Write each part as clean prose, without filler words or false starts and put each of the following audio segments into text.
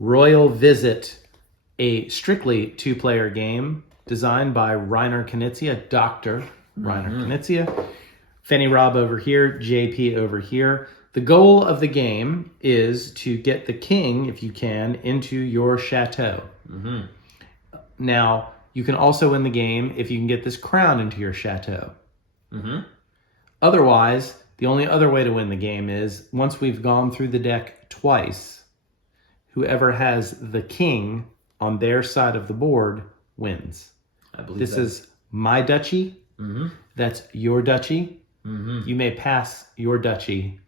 Royal Visit, a strictly 2-player game designed by Reiner Knizia, Dr. Reiner Knizia. Fenny Rob over here, JP over here. The goal of the game is to get the king, if you can, into your chateau. Now, you can also win the game if you can get this crown into your chateau. Otherwise, the only other way to win the game is, once we've gone through the deck twice, whoever has the king on their side of the board wins. I believe this is my duchy. That's your duchy. You may pass your duchy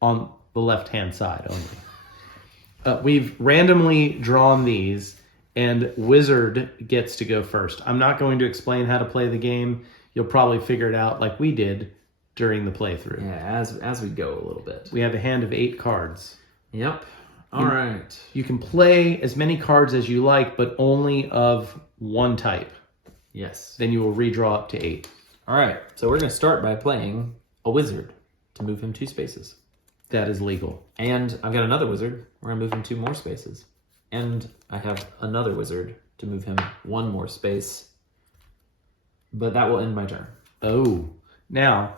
on the left-hand side only. We've randomly drawn these, and Wizard gets to go first. I'm not going to explain how to play the game. You'll probably figure it out like we did during the playthrough. Yeah, as we go a little bit. We have a hand of 8 cards. Yep. All right. You can play as many cards as you like, but only of one type. Yes. Then you will redraw up to 8. All right. So we're going to start by playing a wizard to move him 2 spaces. That is legal. And I've got another wizard. We're going to move him 2 more spaces. And I have another wizard to move him 1 more space. But that will end my turn. Oh. Now,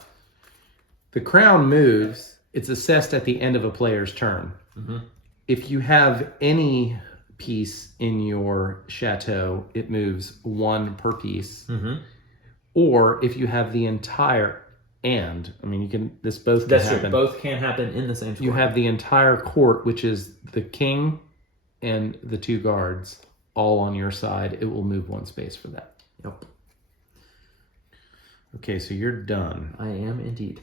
the crown moves. It's assessed at the end of a player's turn. If you have any piece in your chateau, it moves 1 per piece. Or if you have the entire, you can, this both can happen. True. Both can happen in the same square. You have the entire court, which is the king and the 2 guards, all on your side. It will move 1 space for that. Yep. Okay, so you're done. I am indeed.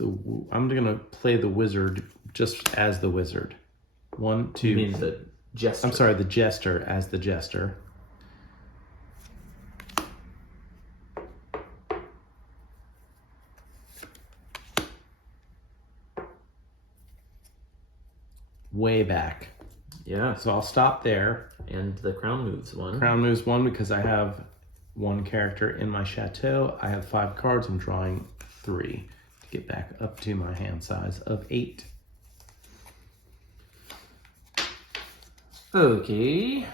I'm going to play the wizard just as the wizard. 1, 2. You mean the jester? I'm sorry, the jester as the jester. Way back. Yeah. So I'll stop there. And the crown moves 1. Crown moves 1 because I have 1 character in my chateau. I have 5 cards. I'm drawing 3 to get back up to my hand size of 8. Okay.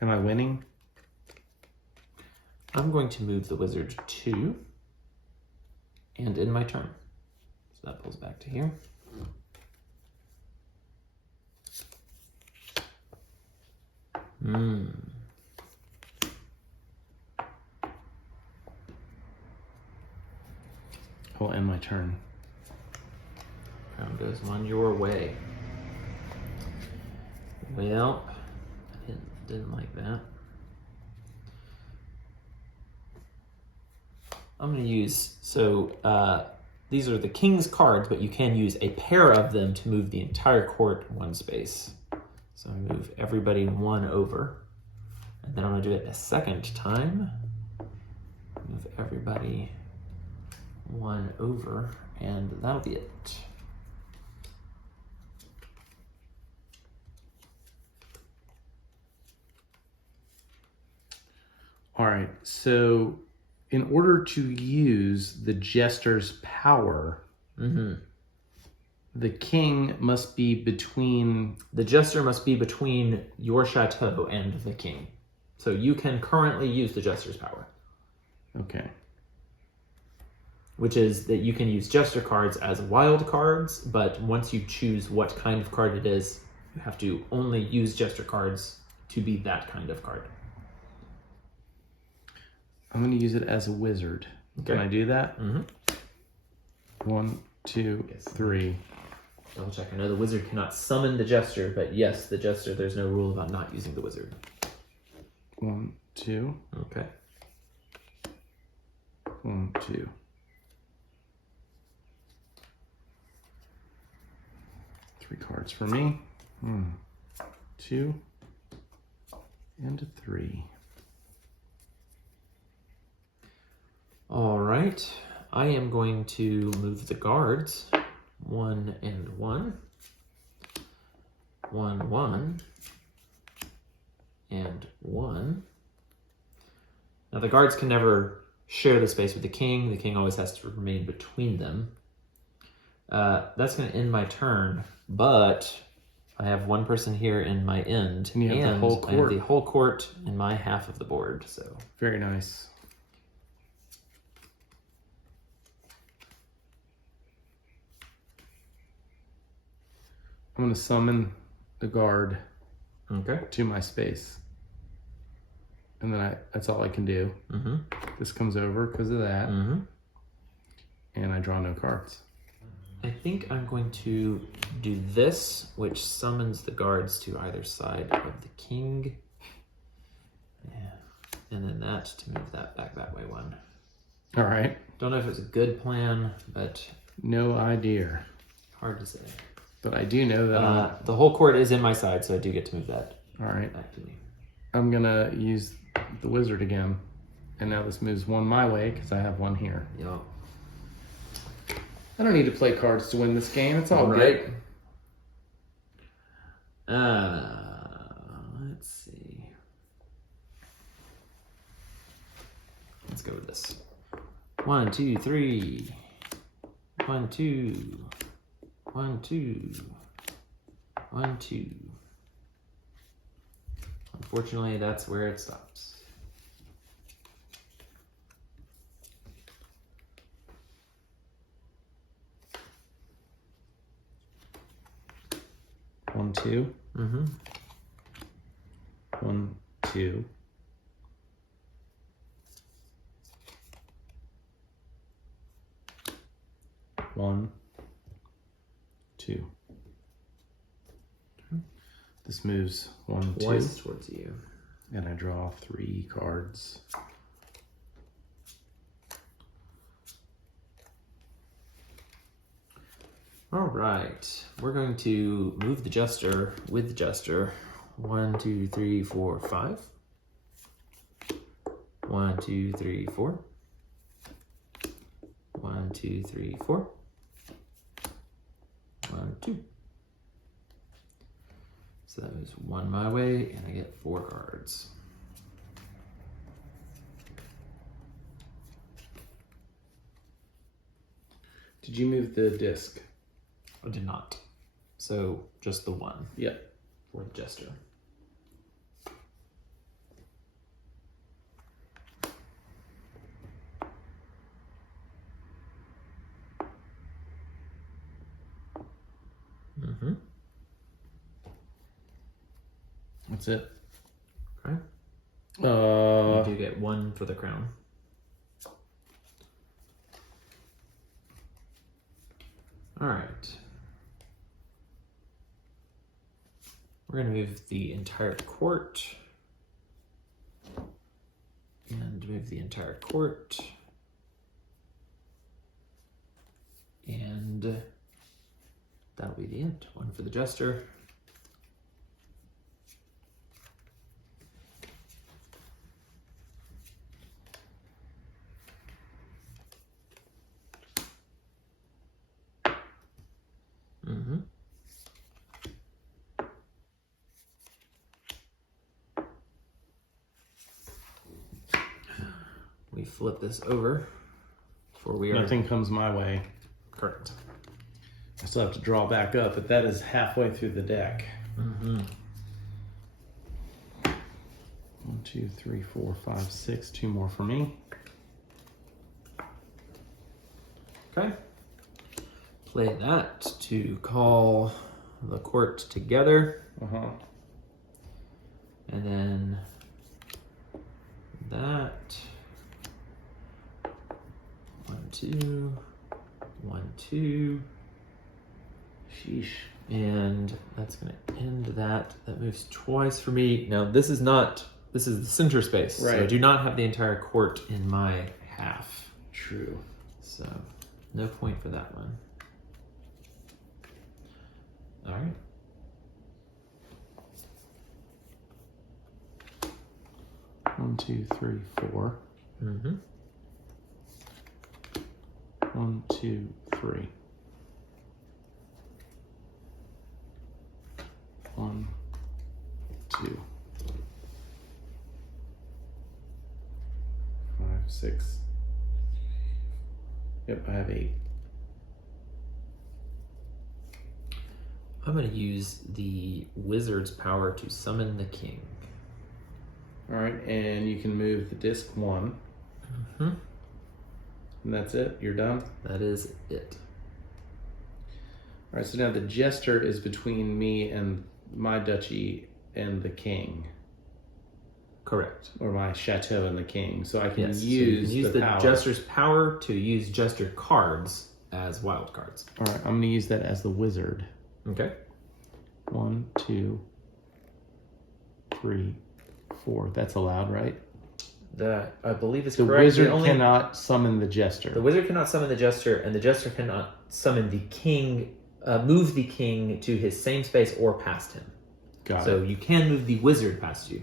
Am I winning? I'm going to move the wizard 2 and end my turn. So that pulls back to here. I'll end my turn. Crown goes 1 your way. Well, I didn't like that. I'm going to use, these are the king's cards, but you can use a pair of them to move the entire court 1 space. So I move everybody 1 over. And then I'm going to do it a second time. Move everybody 1 over, and that'll be it. All right, so in order to use the jester's power, the king must be between... The jester must be between your chateau and the king. So you can currently use the jester's power. Okay. Which is that you can use jester cards as wild cards, but once you choose what kind of card it is, you have to only use jester cards to be that kind of card. I'm going to use it as a wizard. Okay. Can I do that? 1, 2, 3. Double check. I know the wizard cannot summon the jester, but yes, the jester, there's no rule about not using the wizard. 1, 2. Okay. 1, 2. Three cards for me. 2 and 3. All right. I am going to move the guards 1 and 1. 1, 1. And 1. Now the guards can never share the space with the king. The king always has to remain between them. That's going to end my turn, but I have one person here in my end, And you have the whole I have court. the whole court in my half of the board. So Very nice. I'm going to summon the guard okay. to my space. And then that's all I can do. Mm-hmm. This comes over because of that. Mm-hmm. And I draw no cards. I think I'm going to do this, which summons the guards to either side of the king. Yeah. And then that to move that back that way one. All right. Don't know if it was a good plan, but No idea. hard to say. But I do know that the whole court is in my side, so I do get to move that all right. back to me. I'm going to use the wizard again. And now this moves one my way because I have one here. Yep. I don't need to play cards to win this game. It's all right. good. Let's see. Let's go with this. 1, 2, 3. 1, 2. 1, 2. 1, 2. Unfortunately, that's where it stops. One, two. Mm-hmm. 1, 2. One, two. This moves 1, 2. Twice towards you. And I draw 3 cards. All right, we're going to move the jester with the jester. 1, 2, 3, 4, 5. 1, 2, 3, 4. 1, 2, 3, 4. 1, 2. So that moves 1 my way, and I get 4 cards. Did you move the disc? I did not. So just the 1 Yep. for the jester. Mm-hmm. That's it. Okay. Uh, You do get 1 for the crown. All right. We're going to move the entire court. And move the entire court. And that'll be the end. 1 for the jester. Mm-hmm. We flip this over for we are nothing comes my way. correct. I still have to draw back up, but that is halfway through the deck. Mm-hmm. 1, 2, 3, 4, 5, 6. 2 more for me. Okay. Play that to call the court together. Uh-huh. And then that. 1, 2. 1, 2. Sheesh. And that's going to end that. That moves twice for me. Now, this is the center space. Right. So I do not have the entire court in my half. True. So no point for that one. All right. One, 2, 3, 4. Mm-hmm. 1, 2, 3. 1, 2. 5, 6. Yep, I have 8. I'm going to use the wizard's power to summon the king. All right, and you can move the disc 1. Mm-hmm. And that's it? You're done? That is it. All right, so now the jester is between me and my duchy and the king. Correct. Or my chateau and the king. So I can Yes, use, so you can use the power. jester's power to use jester cards as wild cards. All right, I'm going to use that as the wizard. Okay. 1, 2, 3, 4. That's allowed, right? That I believe is the correct. Wizard cannot summon the jester. The wizard cannot summon the jester, and the jester cannot summon the king, move the king to his same space or past him. Got it. So you can move the wizard past you.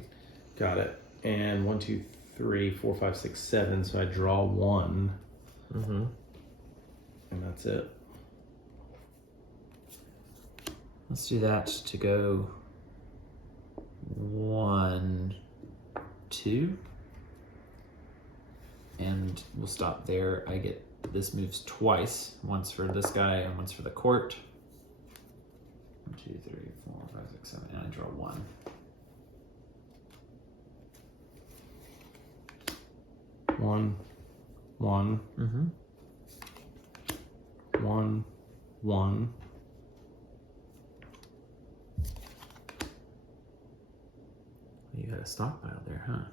Got it. And 1, 2, 3, 4, 5, 6, 7. So I draw 1. Mm-hmm. And that's it. Let's do that to go 1, 2. And we'll stop there. I get this moves twice. Once for this guy and once for the court. 1, 2, 3, 4, 5, 6, 7. And I draw 1. One. Mm-hmm. 1, 1. You got a stockpile there, huh?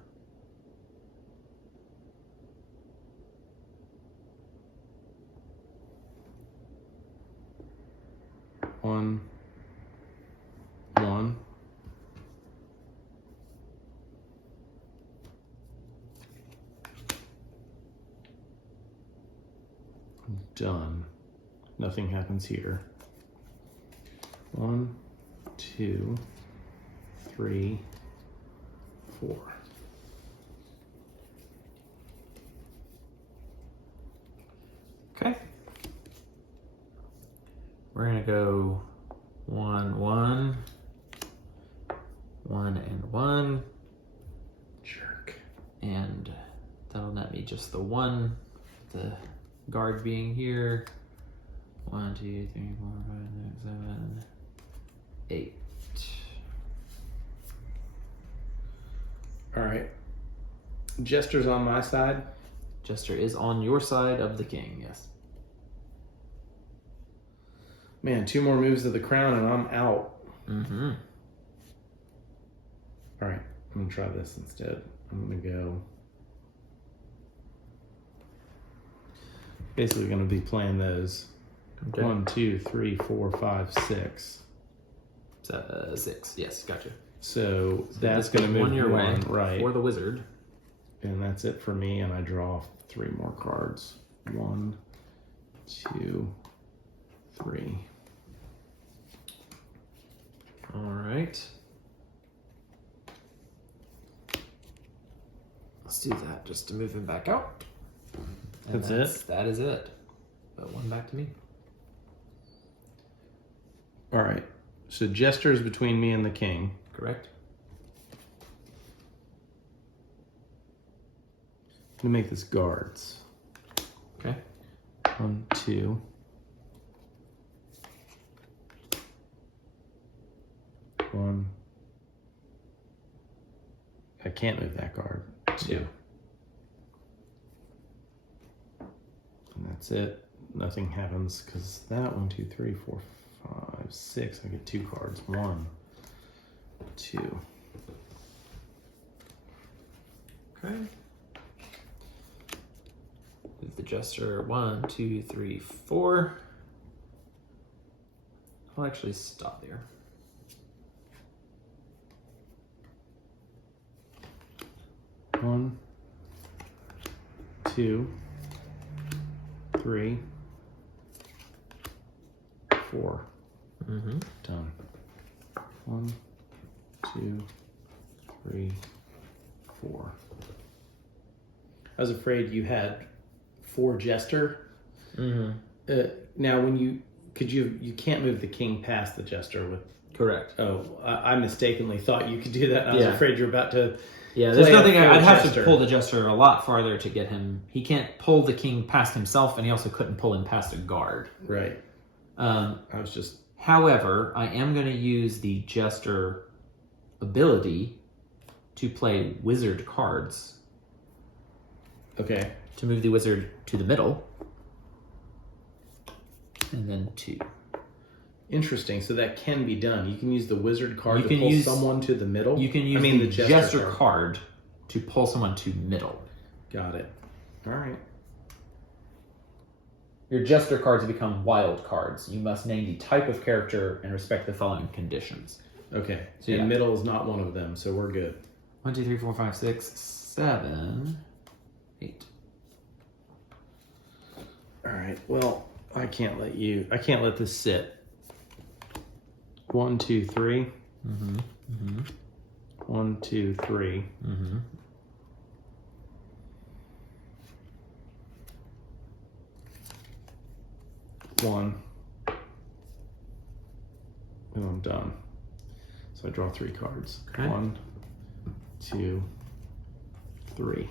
One. I'm done. Nothing happens here. 1, 2, 3, 4. Okay. We're gonna go 1, 1, 1, and 1. Jerk. And that'll net me just the 1. The guard being here. 1, 2, 3, 4, 5, 6, 7, 8. All right. Jester's on my side. Jester is on your side of the king, yes. Man, 2 more moves of the crown and I'm out. Mm-hmm. All right, I'm gonna try this instead. I'm gonna go. Basically, gonna be playing those. Okay. 1, 2, 3, 4, 5, 6. 6, yes, gotcha. So that's gonna move 1 your way, right? for the wizard. And that's it for me. And I draw 3 more cards. 1, 2, 3. All right. Let's do that just to move him back out. And That's it? That is it. But 1 back to me. All right. So Jester's between me and the king. Correct. I'm gonna make this guards. Okay. 1, 2. 1. I can't move that guard. 2. Yeah. And that's it. Nothing happens because that 1, 2, 3, 4, 5, 6. I get 2 cards. 1, 2. Okay. Move the jester 1, 2, 3, 4. I'll actually stop there. One, 2, 3, 4. Mm-hmm. Done. 1, 2, 3, 4. I was afraid you had 4 jester. Mm-hmm. Now, when you can't move the king past the jester with. Correct. Oh, I mistakenly thought you could do that. I was Yeah. afraid you're about to. Yeah, there's play nothing. a I'd have jester. to pull the jester a lot farther to get him. He can't pull the king past himself, and he also couldn't pull him past a guard. Right. I I was just However, I am going to use the Jester ability to play wizard cards Okay. to move the wizard to the middle. And then 2. Interesting. So that can be done. You can use the wizard card You to can pull use- someone to the middle. You can use the Jester card to pull someone to middle. Got it. All right. Your Jester cards become wild cards. You must name the type of character and respect the following conditions. Okay. So, And yeah. middle is not one of them, so we're good. 1, 2, 3, 4, 5, 6, 7, 8. All right. Well, I can't let this sit. 1, 2, 3. 1, 2, 3. One. And I'm done. So I draw 3 cards. Okay. 1, 2, 3.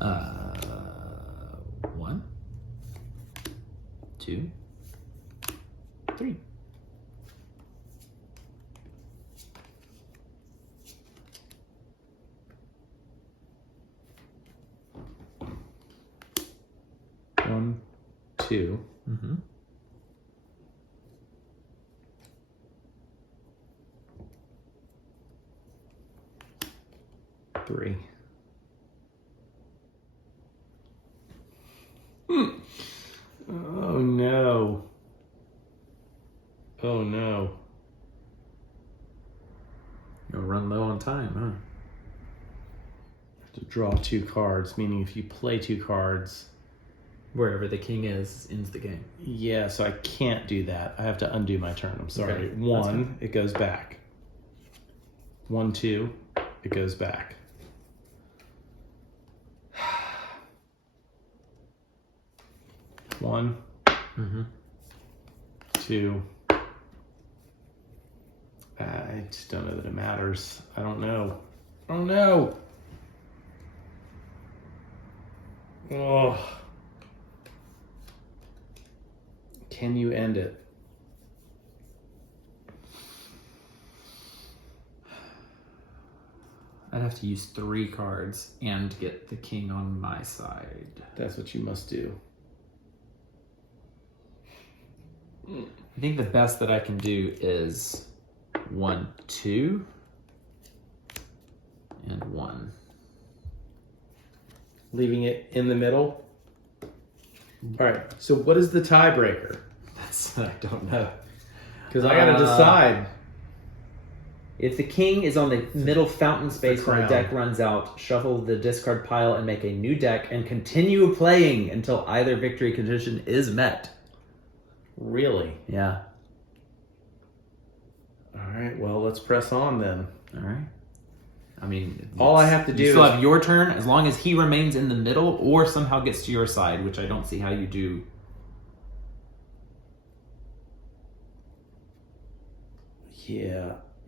Uh, 1, 2, 3. One, 2. 3. Oh no. Oh no. You'll run low on time, huh? To draw 2 cards, meaning if you play 2 cards, Wherever the king is, ends the game. yeah, so I can't do that. I have to undo my turn. I'm sorry. Okay, that's 1, it goes back. 1, 2, it goes back. One, 2. I just don't know that it matters. I don't know. Oh. Can you end it? I'd have to use 3 cards and get the king on my side. That's what you must do. I think the best that I can do is 1, 2, and 1. Leaving it in the middle. All right. So what is the tiebreaker? That's I don't know. Because I got to decide. If the king is on the middle fountain space when the crown. deck runs out, shuffle the discard pile and make a new deck and continue playing until either victory condition is met. Really? Yeah. All right. Well, let's press on then. All right. I mean, All I have to do you still is- have your turn as long as he remains in the middle or somehow gets to your side, which I don't see how you do.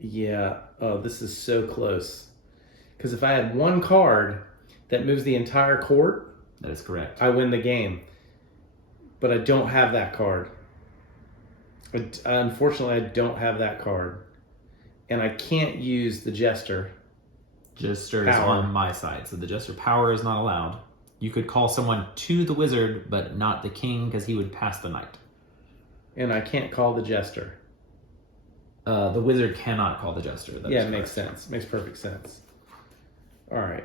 Yeah. Oh, this is so close. Because if I had 1 card that moves the entire court, That is correct. I win the game. But I don't have that card. Unfortunately, I don't have that card. And I can't use the Jester. Jester is Power. on my side, so the Jester power is not allowed. You could call someone to the wizard, but not the king, because he would pass the knight. And I can't call the Jester. The wizard cannot call the Jester. That Yeah, is it makes correct. sense. Makes perfect sense. All right.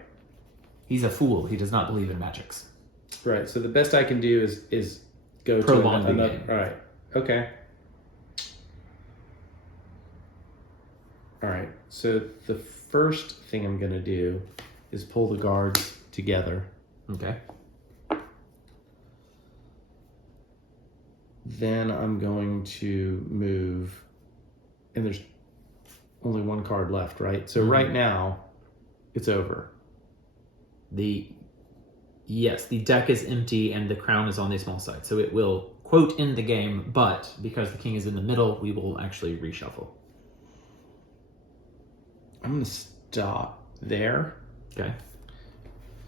He's a fool. He does not believe in magics. Right. So the best I can do is go Prolong to the another. game. All right. Okay. All right. So the first thing I'm going to do is pull the guards together. Okay. Then I'm going to move, and there's only 1 card left, right? So right now, it's over. Yes, the deck is empty and the crown is on the small side, so it will quote end the game. But because the king is in the middle, we will actually reshuffle. I'm going to stop there. Okay.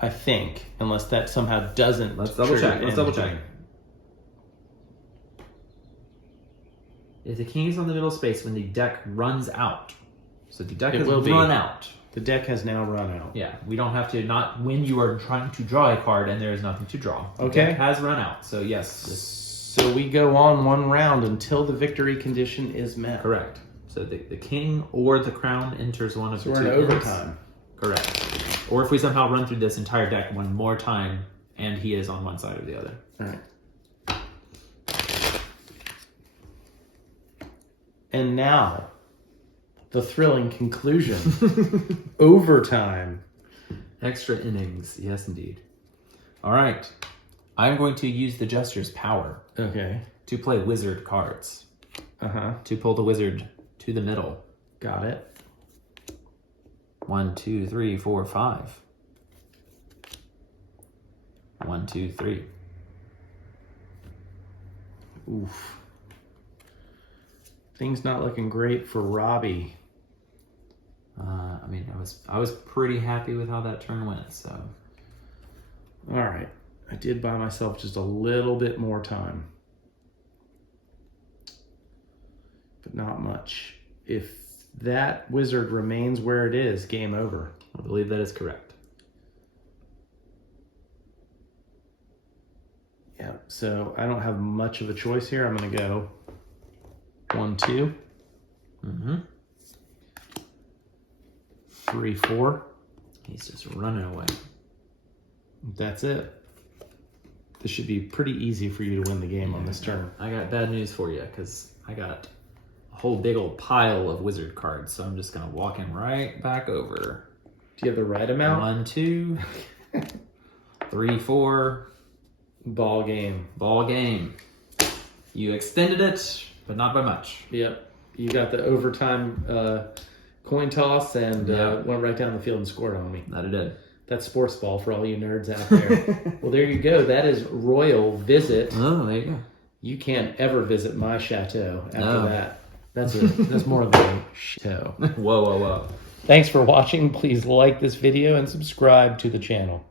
I think, unless that somehow doesn't. Let's double check. Let's double check. anything. If the king is on the middle space when the deck runs out, so the deck It has will be. run out. The deck has now run out. Yeah, we don't have to, not when you are trying to draw a card and there is nothing to draw. The Okay. deck has run out, so yes. So we go on one round until the victory condition is met. Correct. So the king or the crown enters one of So the we're two in ends. overtime. Correct. Or if we somehow run through this entire deck one more time and he is on one side or the other. All right. And now, the thrilling conclusion. Overtime. Extra innings, yes indeed. All right. I'm going to use the Jester's power Okay. to play wizard cards. Uh-huh. To pull the wizard to the middle. Got it. 1, 2, 3, 4, 5. 1, 2, 3. Oof. Things not looking great for Robbie. I mean, I was pretty happy with how that turn went, so. All right. I did buy myself just a little bit more time. But not much. If that wizard remains where it is, game over. I believe that is correct. Yeah, so I don't have much of a choice here. I'm going to go 1, 2. Mm-hmm. 3, 4. He's just running away. That's it. This should be pretty easy for you to win the game on this turn. I got bad news for you, because I got a whole big old pile of wizard cards, so I'm just going to walk him right back over. Do you have the right amount? 1, 2, 3, 4. Ball game. Ball game. You extended it, but not by much. Yep. You got the overtime coin toss and went right down the field and scored on me. That it did. That's sports ball for all you nerds out there. Well, there you go. That is royal visit. Oh, there you go. You can't ever visit my chateau after No. that. That's more than a chateau. Whoa, whoa, whoa. Thanks for watching. Please like this video and subscribe to the channel.